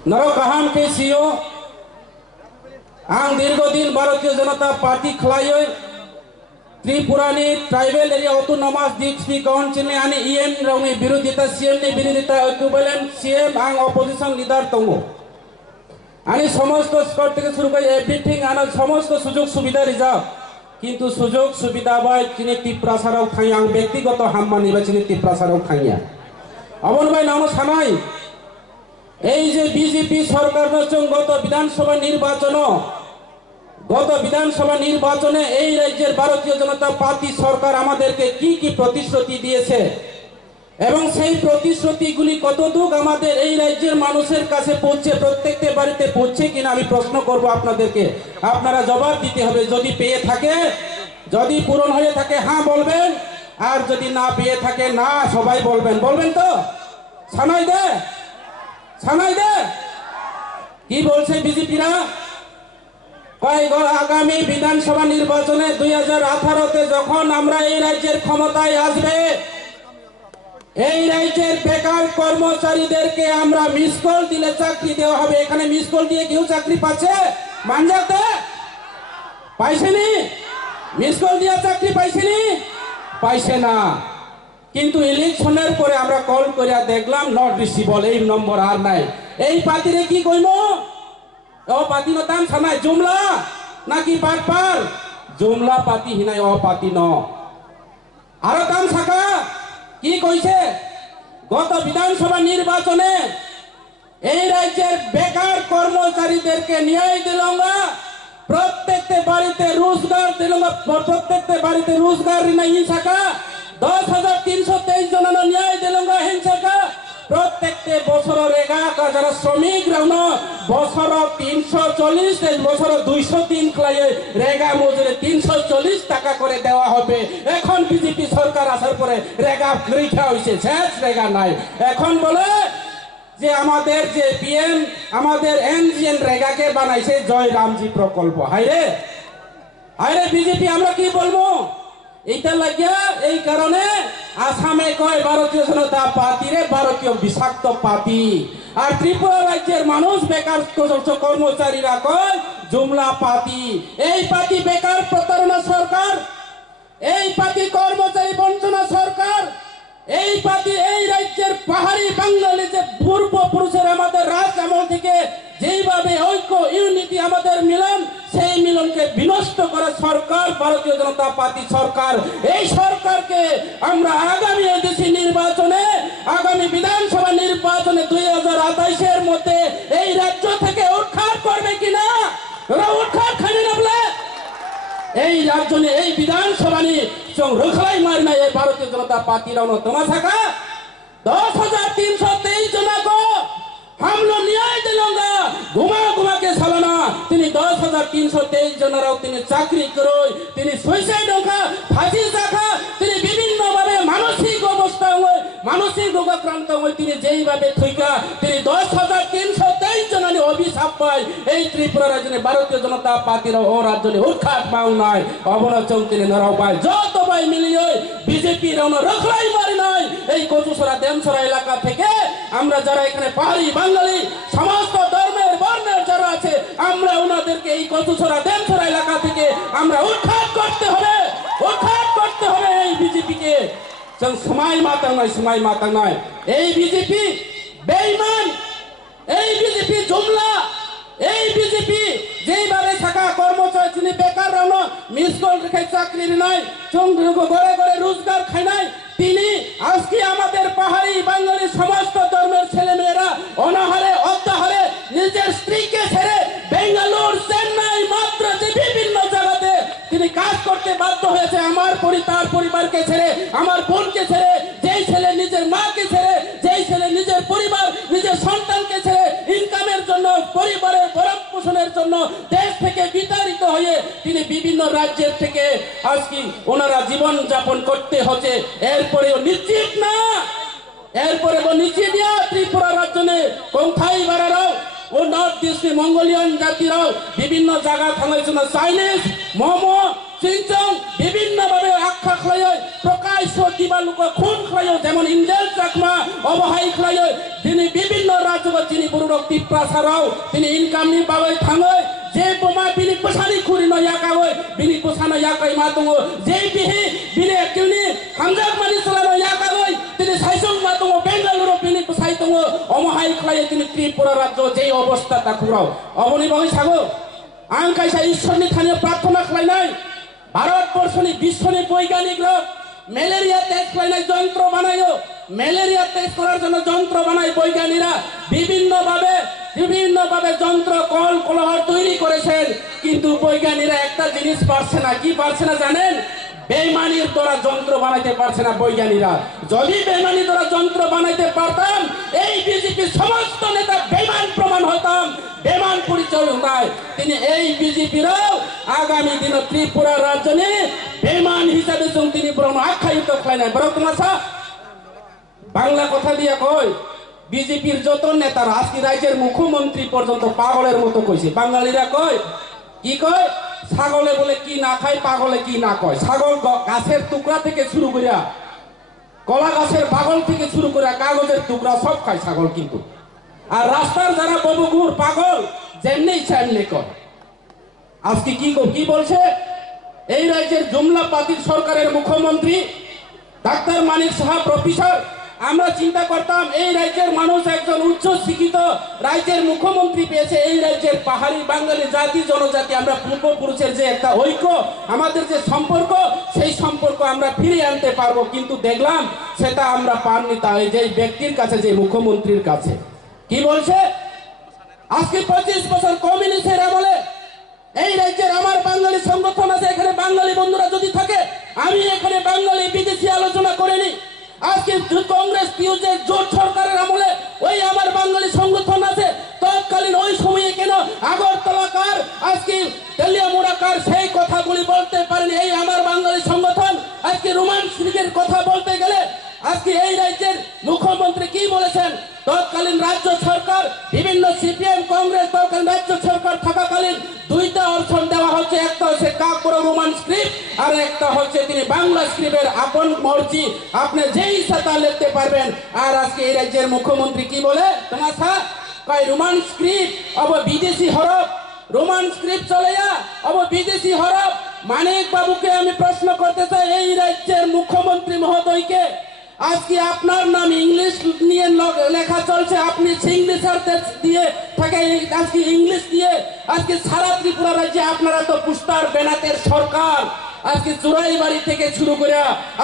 नरकाहाम के सीओ आं दीर्घदिन भारतीय जनता पार्टी खलायै त्रिपुरानि tribal area autonomous district council नि आनि ईएम रावनि विरोधिता सीएम नि विरोधिता इक्विवेलेंट सीएम आं अपोजिशन लीडर दङ आनि समस्त स्कट থেকে শুরু করে एवरीथिंग आनो समस्त सुजुग सुविधा रिजार्व किंतु सुजुग सुविधा बाय चिनि तिप्रासाराव थाङि आं व्यक्तिगत हाममानि बा चिनि तिप्रासाराव थाङिया अबन बाय नानो सानाय এই যে বিজেপি সরকার গত বিধানসভা নির্বাচনে এই রাজ্যের ভারতীয় জনতা পার্টি সরকার আমাদেরকে কি কি প্রতিশ্রুতি দিয়েছে এবং সেই প্রতিশ্রুতিগুলি কতটুকু আমাদের এই রাজ্যের মানুষের কাছে পৌঁছে প্রত্যেকটা বাড়িতে পৌঁছে কিনা আমি প্রশ্ন করব আপনাদেরকে আপনারা জবাব দিতে হবে যদি পেয়ে থাকে যদি পূরণ হয়ে থাকে হ্যাঁ বলবেন আর যদি না পেয়ে থাকে না সবাই বলবেন তো সানাই দে কি বলছে বিজেপিরা আগামী বিধানসভা নির্বাচনে 2018-তে যখন আমরা এই রাজ্যের ক্ষমতায় আসবে এই রাজ্যের বেকার কর্মচারীদেরকে আমরা মিস কল দিলে চাকরি দেওয়া হবে এখানে মিস কল দিয়ে কেউ চাকরি পাচ্ছে মানজাতে পাইছেনি মিস কল দিয়ে চাকরি পাইছে না কিন্তু ইলেকশনের পরে আমরা কল করিয়া দেখলাম নট রিসিভেবল এই নম্বর আর নাই এই পার্টিরে কি কইমো ও পার্টি ন দাম সানাই জুমলা নাকি বাটপার জুমলা পার্টি হিনাই ও পার্টি ন আর দাম সাকা কি কইছে গত বিধানসভা নির্বাচনে এই রাজ্যের বেকার কর্মচারীদেরকে ন্যায় দিলঙ্গা প্রত্যেকটা বাড়িতে রোজগার দিলঙ্গা প্রত্যেকটা বাড়িতে রোজগার নাই সাকা 10,323 জন ন্যায় দিলঙ্গা হিংসাকা প্রত্যেকটা বছর রেগা যারা শ্রমিক রাউন বছর 340 বছর 203 খলায়ে রেগা মজুরি 340 টাকা করে দেওয়া হবে এখন বিজেপি সরকার আসার পরে রেগা রেখা হইছে শেষ রেগা নাই এখন বলে যে আমাদের যে পিএম আমাদের এনজিএন রেগাকে বানাইছে জয় রামজি প্রকল্প হাইরে বিজেপি আমরা কি বলবো এইটা লাগিয়া এই কারণে আসামে কয় ভারতীয় জনতা পার্টি রে ভারতীয় বিষাক্ত পার্টি আর ত্রিপুরা রাজ্যের মানুষ বেকার কর্মচারীরা কয় জুমলা পার্টি এই পার্টি বেকার প্রতারণা সরকার এই পার্টি কর্মচারী বঞ্চনা সরকার এই পার্টি এই রাজ্যের পাহাড়ি বাঙালি যে পূর্বপুরুষের আমাদের রাজ আমল থেকে যেইভাবে ঐক্য ইউনিটি আমাদের মিলন সেই মিলনকে বিনষ্ট করা সরকার ভারতীয় জনতা পার্টি সরকার এই সরকারকে আমরা আগামী এদেশি নির্বাচনে আগামী বিধানসভা নির্বাচনে 2028-এর মধ্যে এই রাজ্য থেকে উৎখাত করবে কিনা ওরা উৎখাত খালি না বলে এই রাজ্য নিয়ে এই বিধানসভা নিয়ে রখলাই মারি না এই ভারতীয় জনতা পার্টি রাউন তোমা থাকা 10,323 जना को हम लोग न्याय दिलंगा घुमा के सालाना তিনি 10,323 জনারাও তিনি চাকরি করই তিনি সুইসাইড হোকা ফাঁসি রাখা তিনি বিভিন্ন ভাবে মানসিক অবস্থা হয় মানসিক রোগাক্রান্ত হয় তিনি যেইভাবে থইকা তিনি 10,323 জনানি অভিশাপ পায় এই ত্রিপুরা রাজ্যে ভারতীয় জনতা পার্টির ও রাজ্যে উৎখাত পাও নাই অবনচন তিনি নরাও পায় যত ভাই মিলিয়ে বিজেপি রাউন রখলাই মারি নাই এই কচুসরা দেমসরা এলাকা থেকে আমরা যারা এখানে পাহাড়ি বাঙালি সমস্ত ধর্মের বর্ণের যারা আছে আমরা ওনাদেরকে এই কচুসরা দেমসরা এলাকা থেকে আমরা উৎখাত করতে হবে এই বিজেপিকে সময় মাতা নয় এই বিজেপি বেঈমান এই বিজেপি জুমলা এই বিজেপি যেইভাবে থাকা কর্মচারী যিনি বেকার রাউন মিস কল রেখে চাকরি নাই ঘরে রোজগার খায় নাই তিনি আজকে আমাদের পাহাড়ি বাঙালি সমস্ত ধর্মের ছেলেমেয়েরা অনাহারে অত্যাহারে নিজের স্ত্রীকে ছেড়ে বেঙ্গালুর চেন্নাই মাদ্রাজে বিভিন্ন জায়গাতে তিনি কাজ করতে বাধ্য হয়েছে আমার তার পরিবারকে ছেড়ে আমার বোনকে ছেড়ে যেই ছেলে নিজের মাকে ছেড়ে যেই ছেলে নিজের পরিবার নিজের সন্তানকে ছেড়ে ইনকামের জন্য পরিবারের ভরণ পোষণের জন্য দেশ থেকে বিতাড়িত হয়ে তিনি বিভিন্ন রাজ্যের থেকে আজকে ওনারা জীবন যাপন করতে হচ্ছে এরপরেও নিশ্চিত না এরপরেও নিশ্চিত দিয়া ত্রিপুরা রাজ্যে কোথায় বাড়ারাও ও নর্থ ইস্ট মঙ্গোলিয়ান জাতিরাও বিভিন্ন জায়গা থানার জন্য চাইনিজ মোমো চিংচং বিভিন্ন ভাবে আখ্যা খায় প্রকাশ 200 দিবালুক খুন খায় যেমন ইন্দেল চাকমা অবহাই খায় তিনি বিভিন্ন রাজ্য তিনি বুরুক তিপ্রাসারাও তিনি ইনকাম নি পাওয়াই থাঙয় যে বোমা বিনি পোসানি খুরি ন ইয়াকাওয় বিনি পোসানো ইয়াকাই মা দङ যে বিহি বিনি একজননি হামজাক মানি সালানো ইয়াকাওয় তিনি সাইসং মা দङ বেঙ্গালুরু বিনি পোসাই দङ অমহাই খায় তিনি ত্রিপুরা রাজ্য যে অবস্থা তাকুরাও অবনি বই সাগো आं कायसा ईश्वरनि थानायाव प्रार्थना खालामनाय भारतबर्षनि विश्वनि बैज्ञानिकरा मेलेरिया टेस्ट खालामनाय যন্ত্র বানাयो মেলেরিয়া টেস্ট করার জন্য যন্ত্র বানায় বৈজ্ঞানিকরা বিভিন্ন ভাবে যন্ত্র কল কলহর তৈরি করেছেন কিন্তু বৈজ্ঞানিকরা একটা জিনিস পারছে না কি পারছে না জানেন বেঈমানির দ্বারা যন্ত্র বানাইতে পারছে না বৈজ্ঞানিকরা যদি বেঈমানির দ্বারা যন্ত্র বানাইতে পারতাম এই বিজেপি সমস্ত নেতা বেঈমান প্রমাণ হতাম বেমান পরিচয় হয় তিনি এই বিজেপিরাও আগামী দিন ত্রিপুরা রাজ্যে বেমান হিসাবে তিনি বরং আখ্যায়িত হয় না বরং তোমার বাংলা কথা দিয়া কয় বিজেপির যত নেতারা আজকে রাজ্যের মুখ্যমন্ত্রী পর্যন্ত পাগলের মতো কইছে বাঙালিরা কয় কি কয় ছাগলে বলে কি না খায় পাগলে কি না কয় ছাগল গাছের টুকরা থেকে শুরু করিয়া কলা গাছের পাগল থেকে শুরু করিয়া কাগজের টুকরা সব খায় ছাগল কিন্তু আর রাস্তার যারা ববুগুর পাগল যেমনি চাইলে কর আজকে কি বলছে এই রাজ্যের জুমলা পাতির সরকারের মুখ্যমন্ত্রী ডাক্তার মানিক সাহা প্রফেসর আমরা চিন্তা করতাম এই রাজ্যের মানুষ একজন উচ্চ শিক্ষিত রাজ্যের মুখ্যমন্ত্রী পেয়েছে এই রাজ্যের পাহাড়ি বাঙালি জাতি জনজাতি আমরা পূর্বপুরুষের যে একটা ঐক্য আমাদের যে সম্পর্ক সেই সম্পর্ক আমরা ফিরিয়ে আনতে পারবো কিন্তু দেখলাম সেটা আমরা পারনি তাই যে ব্যক্তির কাছে যে মুখ্যমন্ত্রীর কাছে কি বলছে আজকে 25 বছর কমিউনিস্টের আমলে এই রাজ্যের আমার বাঙালি সংগঠন আছে এখানে বাঙালি বন্ধুরা যদি থাকে আমি এখানে বাঙালি বিদেশি আলোচনা করিনি আজকে কংগ্রেস পিউজের জোট সরকারের আমলে ওই আমার বাঙালি সংগঠন আছে তৎকালীন ওই সময়ে কেন আগরতলাকার আজকে তেলিয়ামুড়াকার সেই কথাগুলি বলতে পারেনি এই আমার বাঙালি সংগঠন আজকে রোমান্স লীগের কথা বলতে গেলে আজকে এই রাজ্যের মুখ্যমন্ত্রী কি বলেছেন তৎকালীন রাজ্য সরকার বিভিন্ন সিপিএম কংগ্রেস তৎকালীন রাজ্য সরকার থাকাকালীন দুইটা অপশন দেওয়া হচ্ছে একটা হচ্ছে কাকবড় রোমান স্ক্রিপ্ট আর একটা হচ্ছে তিনি বাংলা স্ক্রিপ্টের আপন মর্জি আপনি যেই সাথে লিখতে পারবেন আর আজকে এই রাজ্যের মুখ্যমন্ত্রী কি বলে তোমার কয় রোমান স্ক্রিপ্ট অব বিদেশি হরফ রোমান স্ক্রিপ্ট চলে যা অব বিদেশি হরফ মানিক বাবুকে আমি প্রশ্ন করতে চাই এই রাজ্যের মুখ্যমন্ত্রী মহোদয়কে আজকে আপনার নাম ইংলিশ নিয়ে লেখা চলছে আপনি সিগনেচার দিয়ে থাকে আজকে ইংলিশ দিয়ে আজকে সারা ত্রিপুরা রাজ্যে আপনারা তো পুস্তার বেনাতের সরকার আজকে চুরাইবাড়ি থেকে শুরু করে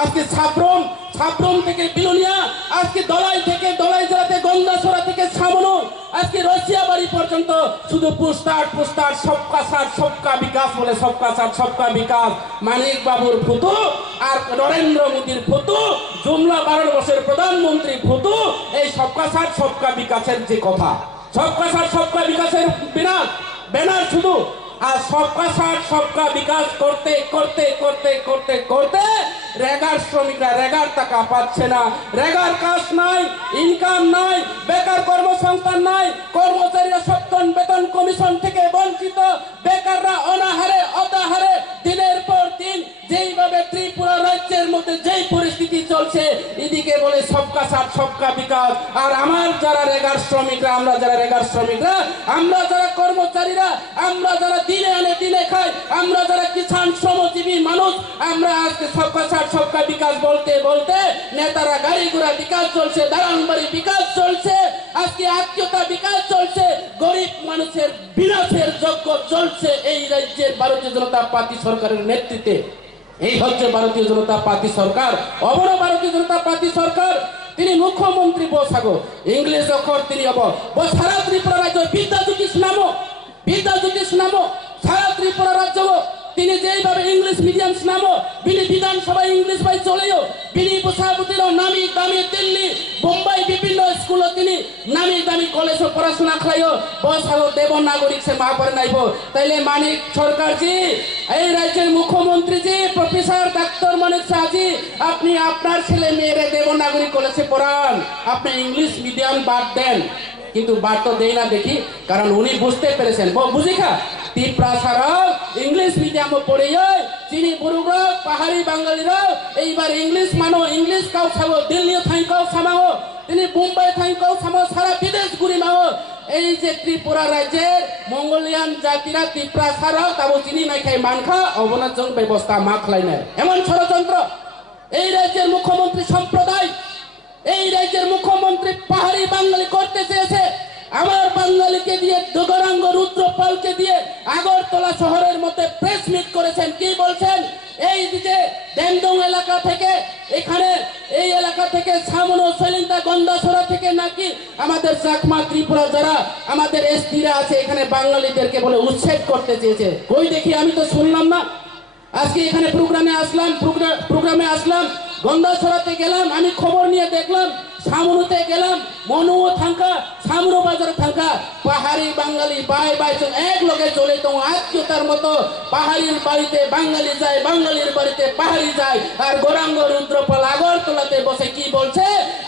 আজকে ছাপ্রম থেকে বিলুনিয়া আজকে দলাই থেকে দলাই জেলাতে গন্দাসরা থেকে সামনো আজকে রসিয়াবাড়ি পর্যন্ত শুধু পুস্তার সবকা সাথ সবকা বিকাশ বলে সবকা সাথ সবকা বিকাশ মানিক বাবুর ফুতু আর নরেন্দ্র মোদীর ফুতু জুমলা 12 বছরের প্রধানমন্ত্রী ফুতু এই সবকা সাথ সবকা বিকাশের যে কথা সবকা সাথ সবকা বিকাশের ব্যানার শুধু আর সবকা সাথ সবকা বিকাশ করতে করতে করতে করতে করতে রেগার শ্রমিকরা রেগার টাকা পাচ্ছে না রেগার কাজ নাই ইনকাম নাই বেকার কর্মসংস্থান নাই কর্মচারীরা সপ্তম বেতন কমিশন থেকে বঞ্চিত বেকাররা অনাহারে অতাহারে দিনের পর দিন যেইভাবে ত্রিপুরা রাজ্যের মধ্যে যেই পরিস্থিতি চলছে এদিকে বলে সবকা সাথ সবকা বিকাশ আর আমার যারা রেগার শ্রমিকরা আমরা যারা রেগার শ্রমিকরা আমরা যারা কর্মচারীরা আমরা যারা দিনে আনে দিনে খাই আমরা যারা কিষাণ শ্রমজীবী মানুষ আমরা আজকে সবকা সাথ সবকা বিকাশ বলতে বলতে নেতারা গাড়ি ঘোড়া বিকাশ চলছে দালানবাড়ি বিকাশ চলছে আজকে আত্মীয়তা বিকাশ চলছে গরিব মানুষের বিনাশের যজ্ঞ চলছে এই রাজ্যের ভারতীয় জনতা পার্টি সরকারের নেতৃত্বে এই হচ্ছে ভারতীয় জনতা পার্টি সরকার অবর ভারতীয় জনতা পার্টি সরকার তিনি মুখ্যমন্ত্রী বসাগো ইংলিশ অক্ষর তিনি সারা ত্রিপুরা রাজ্য বিদ্যাজ্যোতিষ নামো সারা ত্রিপুরা রাজ্য তিনি যেইভাবে ইংলিশ মিডিয়াম নামো বিনি বিধানসভায় ইংলিশ ভাই চলেও বিনি বসাবতির নামি দামি দিল্লি বোম্বাই বিভিন্ন স্কুল তিনি নামি দামি কলেজে পড়াশোনা খাইও বসাগো দেব নাগরিক সে মা পরে নাইব তাইলে মানিক সরকারজি এই রাজ্যের মুখ্যমন্ত্রীজি প্রফেসর ডাক্তার মানিক শাহজি আপনি আপনার ছেলে মেয়েরে দেব নাগরিক কলেজে পড়ান আপনি ইংলিশ মিডিয়াম বাদ দেন কিন্তু বাদ তো দেই না দেখি কারণ উনি বুঝতে পেরেছেন বুঝিখা ত্রিপুরা ছাড়াও ইংলিশ মিডিয়াম পড়ে চিনি বুড়ুরা পাহাড়ি বাঙালিরা এইবার ইংলিশ মানো ইংলিশ কাউ ছাবো দিল্লি থাইকাও সামাও তিনি মুম্বাই থাইকাও সামাও সারা বিদেশ ঘুরি মাও এই যে ত্রিপুরা রাজ্যের মঙ্গোলিয়ান জাতিরা ত্রিপুরা ছাড়াও তাবো চিনি নাই খাই মানখা অবনাচন ব্যবস্থা মাখলাই নাই এমন ষড়যন্ত্র এই রাজ্যের মুখ্যমন্ত্রী সম্প্রদায় এই রাজ্যের মুখ্যমন্ত্রী পাহাড়ি বাঙালি করতে চেয়েছে আমার বাঙালিকে দিয়ে দুগরাঙ্গ রুদ্রপালকে দিয়ে আগরতলা শহরের মধ্যে প্রেস মিট করেছেন কি বলছেন এই যে দেমদং এলাকা থেকে এখানে এই এলাকা থেকে সামনো সলিন্তা গন্ডাছড়া থেকে নাকি আমাদের চাকমা ত্রিপুরা যারা আমাদের এসটিরা আছে এখানে বাঙালিদেরকে বলে উচ্ছেদ করতে চেয়েছে কই দেখি আমি তো শুনলাম না আজকে এখানে প্রোগ্রামে আসলাম গন্ডাছড়াতে গেলাম আমি খবর নিয়ে দেখলাম সামনুতে গেলাম মনুও থাকা সামনো বাজারে থাকা পাহাড়ি বাঙালি বাই বাইজন এক লগে চলে তো আত্মীয়তার মতো পাহাড়ির বাড়িতে বাঙালি যায় বাঙালির বাড়িতে পাহাড়ি যায় আর গৌরাঙ্গ রুদ্রপাল আগরতলাতে বসে কি বলছে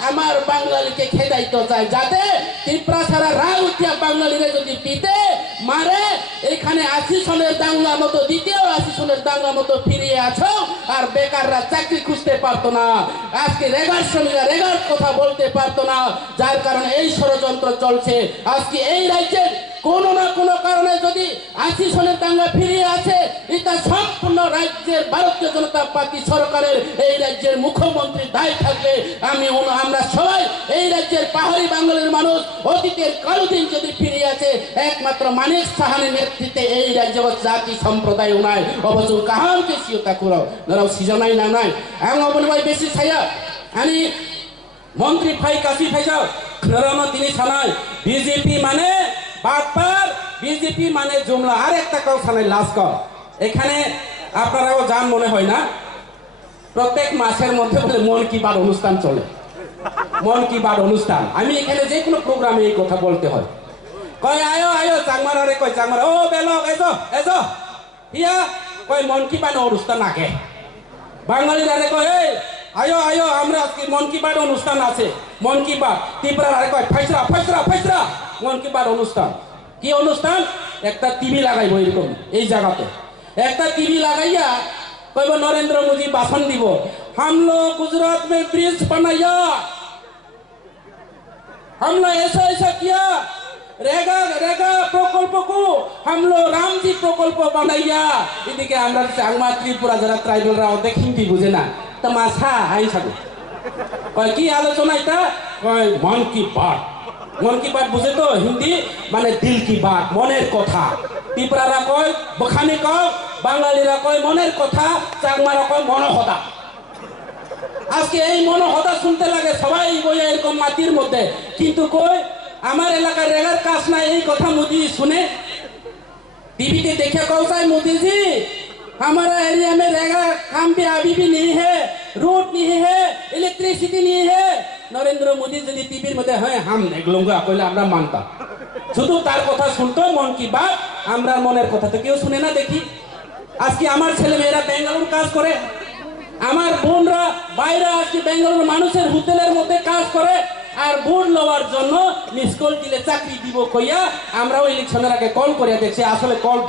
আমার বাঙালিকে খেদাইতে চায় যাতে ত্রিপুরা ছাড়া রাউতিয়া বাঙালিরা যদি পিতে মারে এখানে 80 সনের দাঙ্গা মতো দ্বিতীয় 80 সনের দাঙ্গা মতো ফিরিয়ে আছো আর বেকাররা চাকরি খুঁজতে পারতো না আজকে রেগার শ্রমিকরা রেগার কথা বলতে পারতো না যার কারণে এই ষড়যন্ত্র চলছে আজকে এই রাজ্যের কোনো না কোনো কারণে যদি 80 সনের দাঙ্গা ফিরিয়ে আছে এটা সম্পূর্ণ রাজ্যের ভারতীয় জনতা পার্টি সরকারের এই রাজ্যের মুখ্যমন্ত্রী দায়ী থাকবে আমরা সবাই এই রাজ্যের পাহাড়ি বাঙালির মানুষ অতীতের কালদিন যদি ফিরিয়ে আছে একমাত্র মানিক সাহানের নেতৃত্বে এই রাজ্য জাতি সম্প্রদায় উনায় অবশ্য কাহানকে সিওতা করো নরাও সিজনাই না নাই এমন অবনবাই বেশি ছায়া আমি মন্ত্রী ভাই কাশি ভাই যাও নরানো তিনি ছানায় বিজেপি মানে বাটপার বিজেপি মানে জুমলা আর একটা কাউ ছানায় লাস্ট কর এখানে আপনারাও জান মনে হয় না প্রত্যেক মাসের মধ্যে বলে মন কি বাত অনুষ্ঠান চলে মন কি বাত অনুষ্ঠান আমি এখানে যে কোনো প্রোগ্রামে এই কথা বলতে হয় কয় আয়ো আয়ো চাংমারে কয় চাংমারা ও বেলক এজো এজো ইয়া কয় মন কি বাত অনুষ্ঠান আগে বাঙালিরা কয় এই আয়ো আয়ো আমরা আজকে মন কি বাত অনুষ্ঠান আছে মন কি বাত ত্রিপুরা আরে কয় ফাইসরা ফাইসরা ফাইসরা মন কি বাত অনুষ্ঠান কি অনুষ্ঠান একটা টিভি লাগাইবো এরকম এই জায়গাতে একটা টিভি লাগাইয়া কইব নরেন্দ্র মোदी भाषण দিব हम लोग गुजरात में ब्रिज बनाया हम लोग ऐसा ऐसा किया रेगा रेगा प्रकल्प को हम लोग रामजी प्रकल्प बनाया এদিকে আমরা চাংমা ত্রিপুরা যারা ট্রাইবালরা অর্ধেক হিন্দি বুঝে না तमाशा আই থাকো কয় কি আলোচনা এটা কয় মন কি বাত বুঝে তো হিন্দি মানে দিল কি বাত মনের কথা ত্রিপুরারা কয় বখানি কয় বাঙালিরা কয় মনের কথা চাকমারা কয় মনহতা আজকে এই মনহতা শুনতে লাগে সবাই বলে এরকম মাটির মধ্যে কিন্তু কই আমার এলাকার রেগার কাজ না এই কথা মোদি শুনে टीवी देखे कौन सा मोदी जी हमारा एरिया में रेगा काम भी अभी भी नहीं है रोड नहीं है इलेक्ट्रिसिटी नहीं है नरेंद्र मोदी যদি টিভির মধ্যে হয় হাম দেখ লঙ্গা কইলে আমরা মানতাম শুধু তার কথা শুনতো মন কি বাত আমরা মনের কথা তো কেউ শুনে না দেখি আজকে আমার ছেলে মেয়েরা বেঙ্গালুরু কাজ করে আমার বোনরা বাইরে আজকে বেঙ্গালুরু মানুষের হোটেলের মধ্যে কাজ করে আর ভোট লওয়ার জন্য মিসকল দিলে চাকরি দিব কইয়া আমরাও ইলেকশনের আগে কল করে দেখছি আসলে কল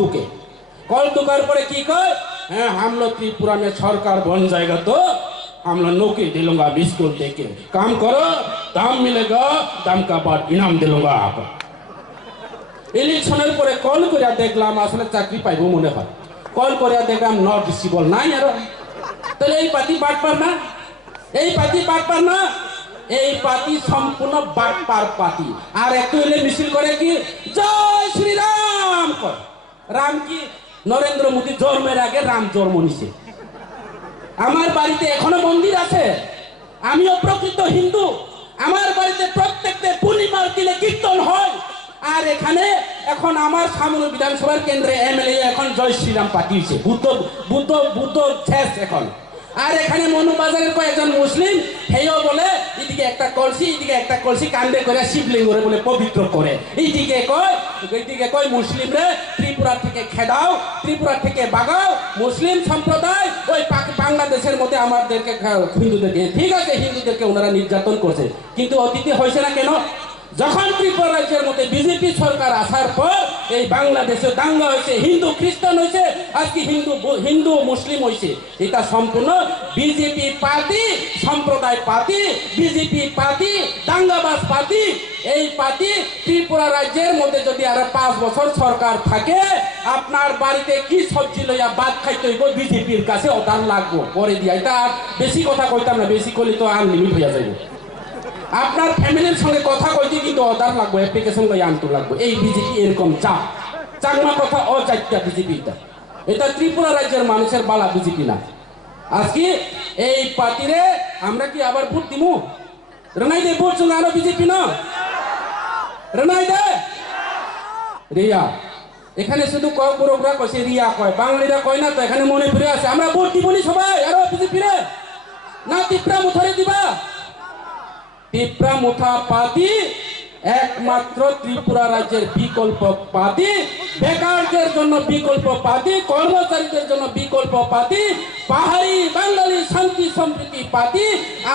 দুকার পরে কি কয় হ্যাঁ हम लोग त्रिपुरा में सरकार बन जाएगा तो हम लोग नौकरी दिलूंगा मिসকल देके काम करो दाम मिलेगा दाम का बाद इनाम दिलूंगा आपको ইলেকশনের পরে কল করে দেখলাম আসলে চাকরি পাইবো মনে হয় কল করে দেখলাম নট রিসিবল নাই আর তাহলে এই পার্টি বাটপার না এই পার্টি সম্পূর্ণ বাটপার পার্টি আর একটু এলে মিছিল করে কি জয় শ্রীরাম রাম কি নরেন্দ্র মোদী জন্মের আগে রাম জন্ম নিছে আমার বাড়িতে এখনো মন্দির আছে আমিও প্রকৃত হিন্দু আমার বাড়িতে প্রত্যেকটা পূর্ণিমার দিনে কীর্তন হয় আর এখানে এখন আমার সামনে বিধানসভার কেন্দ্রে এমএলএ এখন জয় শ্রীরাম পাঠিয়েছে বুদ্ধ শেষ এখন আর এখানে মনুবাজারের কয়েকজন মুসলিম হেও বলে এদিকে একটা কলসি কান্দে করে শিবলিঙ্গ বলে পবিত্র করে এইদিকে কয় মুসলিমরে ত্রিপুরা থেকে খেদাও ত্রিপুরা থেকে বাগাও মুসলিম সম্প্রদায় ওই বাংলাদেশের মধ্যে আমাদেরকে হিন্দুদেরকে ঠিক আছে হিন্দুদেরকে ওনারা নির্যাতন করছে কিন্তু অতীতে হয়েছে না কেন যখন ত্রিপুরা রাজ্যের মধ্যে বিজেপি সরকার আসার পর এই বাংলাদেশে দাঙ্গা হয়েছে, হিন্দু খ্রিস্টান হয়েছে, আজকে হিন্দু মুসলিম হয়েছে। এটা সম্পূর্ণ বিজেপি পার্টি, সম্প্রদায় পার্টি, বিজেপি পার্টি, দাঙ্গাবাজ পার্টি। এই পার্টি ত্রিপুরা রাজ্যের মধ্যে যদি আরো 5 বছর সরকার থাকে, আপনার বাড়িতে কি সবজি লইয়া ভাত খাইতে হইব বিজেপির কাছে অর্ডার লাগবো পরে দিয়া। এটা আর বেশি কথা কইতাম না, বেশি করলে তো আনলিমিট হইয়া যাইব। আপনার ফ্যামিলির সঙ্গে কথা কইতে কিন্তু অর্ডার লাগবে, অ্যাপ্লিকেশন লইয়া আনতে লাগবে। এই বিজেপি এরকম চাকমা কথা অচাইতা বিজেপি। এটা ত্রিপুরা রাজ্যের মানুষের বালা বিজেপি না। আজকে এই পার্টিরে আমরা কি আবার ভোট দিমু? রনাই দে ভোট চুন আরো বিজেপি না রনাই দে রিয়া। এখানে শুধু বড়রা কইছে রিয়া কয়, বাঙালিরা কয় না তো। এখানে মনে পড়ে আছে আমরা ভোট দিবনি সবাই আরো বিজেপি রে না টিপরা মুথারে দিবা। টিপরা মুথা পার্টি একমাত্র ত্রিপুরা রাজ্যের বিকল্প পার্টি, বেকারদের জন্য বিকল্প পার্টি, কর্মচারীদের জন্য বিকল্প পার্টি, পাহাড়ি বাঙালি শান্তি সম্প্রীতি পার্টি।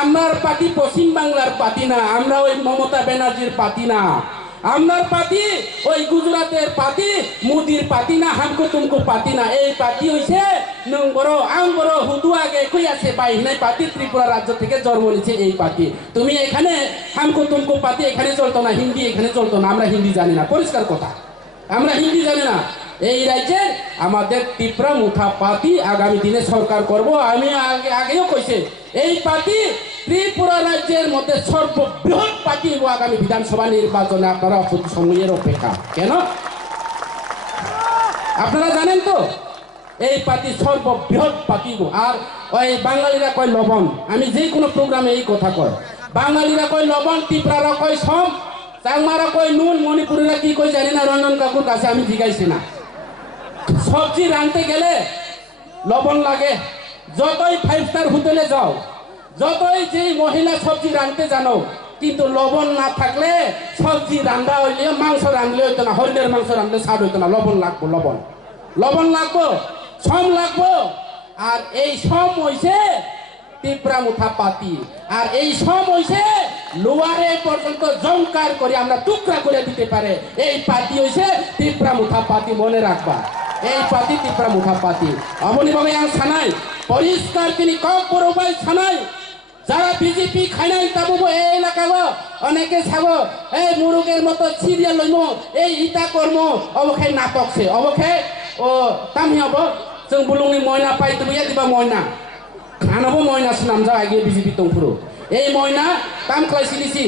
আমার পার্টি পশ্চিম বাংলার পার্টি না, আমরা ওই মমতা ব্যানার্জির পার্টি না। আমার পার্টি ওই গুজরাটের পার্টি, মোদির পার্টি না, হামকো তুমকো পার্টি না। এই পার্টি হইছে নং বড় আং বড় হুদু আগে কই আছে বাইহিনাই পার্টি ত্রিপুরা রাজ্য থেকে জন্ম নিয়েছে এই পার্টি। তুমি এখানে হামকো তুমকো পার্টি এখানে চলতো না, হিন্দি এখানে চলতো না। আমরা হিন্দি জানি না, পরিষ্কার কথা, আমরা হিন্দি জানি না। এই রাজ্যে আমাদের ত্রিপুরা মুঠা পার্টি আগামী দিনে সরকার করব। আমি আগেও কইছে এই পার্টি ত্রিপুরা রাজ্যের মধ্যে সর্ববৃহৎ পার্টি এবং আগামী বিধানসভা নির্বাচনে আপনারা সময়ের অপেক্ষা। কেন আপনারা জানেন তো? এই পার্টি সর্ববৃহৎ পার্টি। আর ওই বাঙালিরা কয় লবণ, আমি যে কোনো প্রোগ্রামে এই কথা কয়। বাঙালিরা কয় লবণ, ত্রিপুরারা কয় সম, চাংমারা কয় নুন, মণিপুরীরা কি কয় জানি না, রঞ্জন কাকুর কাছে আমি জিজ্ঞাসি না। সবজি রাঁধতে গেলে লবণ লাগে। যতই 5 স্টার হোটেলে যাও, যতই যে মহিলা সবজি রাঁধতে জানো, কিন্তু লবণ না থাকলে সবজি রান্না হইলে, মাংস রাঁধলে হইতো না, হরিণের মাংস রাঁধলে স্বাদ হইতো না। লবণ লাগবো, লবণ লাগবো, সম লাগবো। আর এই সম হইছে ত্রিপুরা মুঠা পাতি। আর এই সম হইছে লোয়ারে পর্যন্ত জংকার করে আমরা টুকরা করে দিতে পারে। এই পাতি হইছে ত্রিপুরা মুঠা পাতি, মনে রাখবা। এই পাতি ত্রিপুরা মুঠা পাতি। অমনিভাবে আর ছানাই পরিষ্কার তিনি কম বড় উপায় ছানাই যারা বিজেপি খাই নাই তাবো এই এলাকা অনেকে ছাব এই মুরুগের মতো সিরিয়াল লইম, এই ইটা কর্ম অবখাই নাটক সে অবখাই ও তামি হব जों बुलुंनि मयना पाइ তুমি দিবা ময়না খানাবো ময়না নাম যা আগে বিজেপি তংফুরো এই ময়না কাম খাইছিলিছি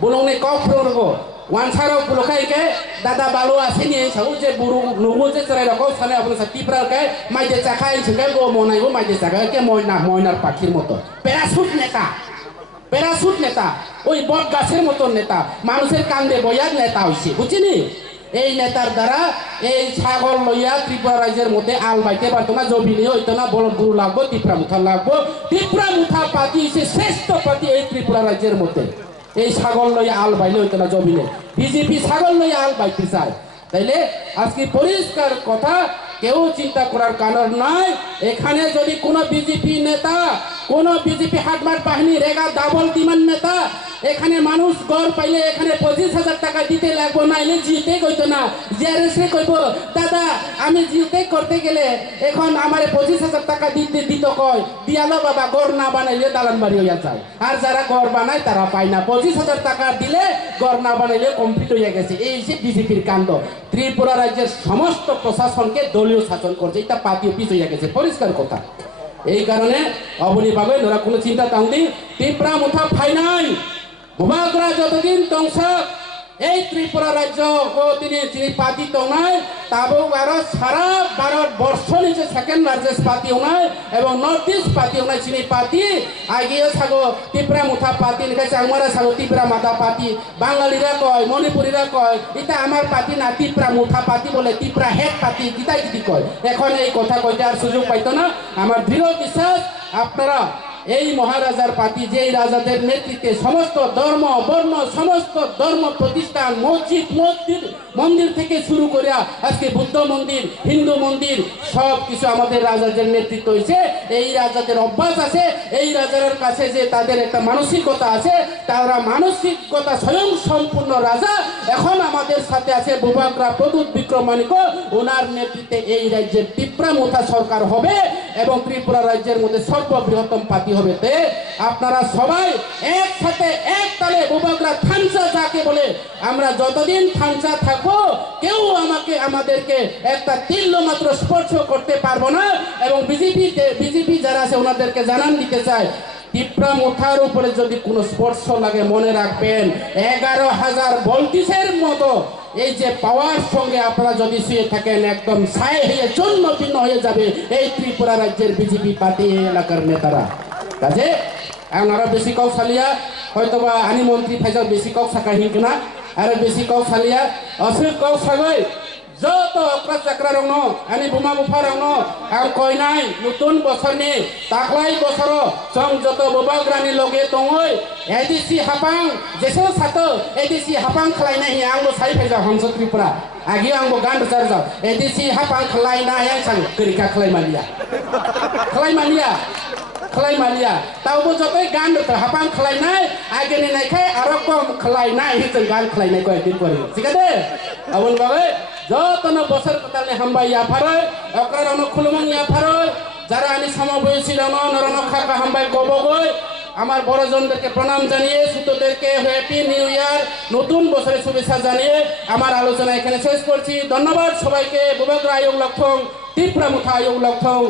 বুলুংনি কক ফ্রোরগো ওয়ানসারো বুলখাইকে দাদা বালু আছে নি সাউ যে বুরু নুগো যে চরাই রকো সানে আপনি সাতিপ্রাকে মাইদে চাখাই সঙ্গে গো মনাইবো মাইদে চাখাই কে ময়নার পাখির মতো প্যারাশুট নেতা ওই বট গাছের মতো নেতা মানুষের কান্দে বইয়ার নেতা হইছে বুঝছিনি এই নেতার দ্বারা এই ছাগল লইয়া ত্রিপুরা রাজ্যের মধ্যে আল বাইতে পারতো না জবিনি হইতো না বলদ গরু লাগবো ত্রিপুরা মুঠা লাগবো ত্রিপুরা মুঠা পার্টি হচ্ছে শ্রেষ্ঠ পার্টি এই ত্রিপুরা রাজ্যের মধ্যে এই ছাগল লইয়া আল বাইলে হইতো না জবিনে বিজেপি ছাগল লইয়া আল বাইতে চায় তাইলে আজকে পরিষ্কার কথা কেউ চিন্তা করার কারণ নাই এখানে যদি কোনো বিজেপি নেতা কোনো বিজেপি হাটমার বাহিনী রেগা ডাবল ডিমান্ড নেতা এখানে মানুষ গড় পাইলে এখানে 25,000 টাকা দিতে লাগবো নাইলে জিতে কইতো না জিআরএস রে কইব দাদা আমি জিতে করতে গেলে এখন আমারে 25,000 টাকা দিত কয় দিয়ালো বাবা গড় না বানাইলে দালান বাড়ি হইয়া যায় আর যারা গড় বানায় তারা পায় না 25,000 টাকা দিলে গড় না বানাইলে কমপ্লিট হইয়া গেছে এই যে বিজেপির কাণ্ড ত্রিপুরা রাজ্যের সমস্ত প্রশাসনকে দলীয় শাসন করছে এটা পার্টি অফিস হইয়া গেছে পরিষ্কার কথা এই কারণে অবনীভাবে ওরা কোনো চিন্তা তান্দি ত্রিপুরা মুঠা ফাইনাল ভূভাগরা যতদিন তংসক এই ত্রিপুরা রাজ্য তিনি পার্টি তংনায় তাবো আরো সারা ভারতবর্ষ নিচে সেকেন্ড লার্জেস্ট পার্টি হনায় এবং নর্থ ইস্ট পার্টি হনায় চিনি পার্টি আগিয়ে থাকো ত্রিপুরা মুঠা পার্টি লিখেছে আমরা থাকো ত্রিপুরা মাথা পার্টি বাঙালিরা কয় মণিপুরীরা কয় এটা আমার পার্টি না ত্রিপুরা মুঠা পার্টি বলে ত্রিপুরা হেড পার্টি কিতাই কিতি কয় এখন এই কথা কইতে আর সুযোগ পাইতো না আমার দৃঢ় বিশ্বাস আপনারা এই মহারাজার পার্টি যেই রাজাদের নেতৃত্বে সমস্ত ধর্ম বর্ণ সমস্ত ধর্ম প্রতিষ্ঠান মন্দির থেকে শুরু করে আজকে বুদ্ধ মন্দির হিন্দু মন্দির সব কিছু আমাদের রাজাদের নেতৃত্ব হয়েছে। এই রাজাদের অভ্যাস আছে, এই রাজার কাছে যে তাদের একটা মানসিকতা আছে, তারা মানসিকতা স্বয়ং সম্পূর্ণ রাজা। এখন আমাদের সাথে আছে বুবাগ্রা প্রদূত বিক্রমানিক, ওনার নেতৃত্বে এই রাজ্যের ত্রিপুরা সরকার হবে এবং ত্রিপুরা রাজ্যের মধ্যে সর্ববৃহত্তম পার্টি হবে। তে আপনারা সবাই একসাথে এক তালে বুবাগ্রা থানসা যাকে বলে, আমরা যতদিন থানসা থাকবো কেউ আমাদেরকে একটা তিল মাত্র স্পর্শ করতে পারবো না। এবং বিজেপি যারা আছে ওনাদেরকে জানান দিতে চায়, ত্রিপুরা মুঠার উপরে যদি কোনো স্পর্শ লাগে মনে রাখবেন 11,000 ভোল্টেজের মতো এই যে পাওয়ার সঙ্গে আপনারা যদি শুয়ে থাকেন একদম ছাই হয়ে চূর্ণ বিন্ন হয়ে যাবে এই ত্রিপুরা রাজ্যের বিজেপি পার্টি এলাকার নেতারা। কাজে এখন আরো বেশি কাউ সালিয়া হয়তো বা আনি মন্ত্রী ফাইজাও বেশি কাউ সাকা হিংকনা আরো বেশি কাউ সালিয়া অসুখ কাউ সাগৈ যত অক্রা চাকরা রং আনি বোমা বুফা রং আর কই নাই নতুন বছরনি তাকলাই বছর সং যত বুবাগ্রানি লগে দङै এডিসি হাপাং যেসো সাতো এডিসি হাপাং খালাইনা হি आंबो साइ फाइजा हंस त्रिपुरा आगि आंबो गान बजार जाव एडिसि हापां खालायना यां सां गरिका खालायमानिया तावबो जतै गान दत हापां खालायनाय आगेनि नायखाय आरो कम खालायनाय हिजों गान खालायनाय गय दिन परि सिगादे अबन बागै যতন বছর কতালে হামবাই ইয়াফারই অকরানো খুলমং ইয়াফারই যারা আনি সমবয়সী রানো নরনো খাকা হামবাই গবগই আমার বড়জনদেরকে প্রণাম জানিয়ে ছোটদেরকে হ্যাপি নিউ ইয়ার নতুন বছরের শুভেচ্ছা জানিয়ে আমার আলোচনা এখানে শেষ করছি। ধন্যবাদ সবাইকে। বুবাগ্রা আয়োগ লক্ষং ত্রিপুরা মুঠা আয়োগ লক্ষং।